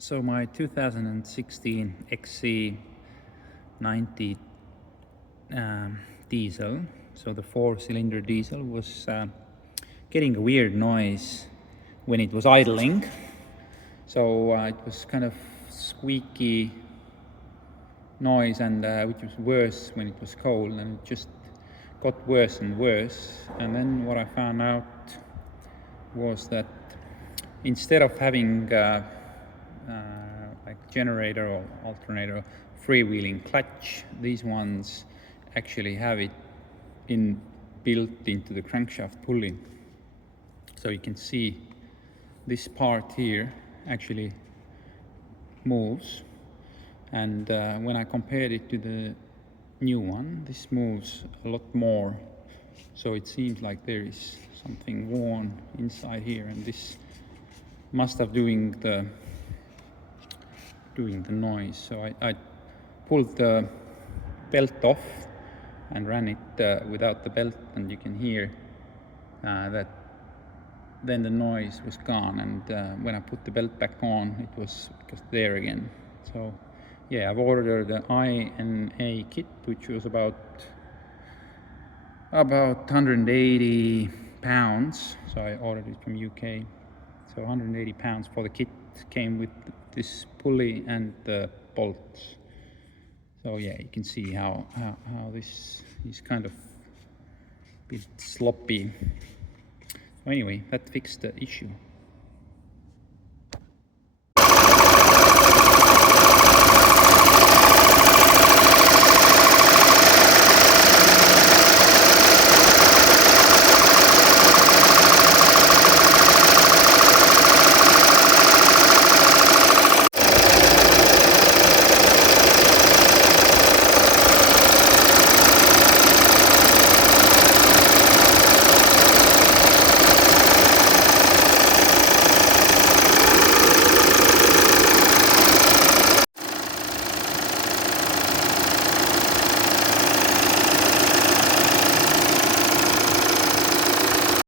So my 2016 XC90 diesel, so the 4-cylinder diesel, was getting a weird noise when it was idling. So it was kind of squeaky noise, and which was worse when it was cold, and it just got worse and worse. And then what I found out was that instead of having like generator or alternator freewheeling clutch, these ones actually have it built into the crankshaft pulley. So you can see this part here actually moves, and when I compared it to the new one, this moves a lot more. So it seems like there is something worn inside here, and this must have doing the noise. So I pulled the belt off and ran it without the belt, and you can hear that then the noise was gone, and when I put the belt back on, it was there again. So yeah, I've ordered the INA kit, which was about 180 pounds. So I ordered it from UK. So 180 pounds for the kit. Came with this pulley and the bolts. So yeah, you can see how this is kind of a bit sloppy. Anyway, that fixed the issue.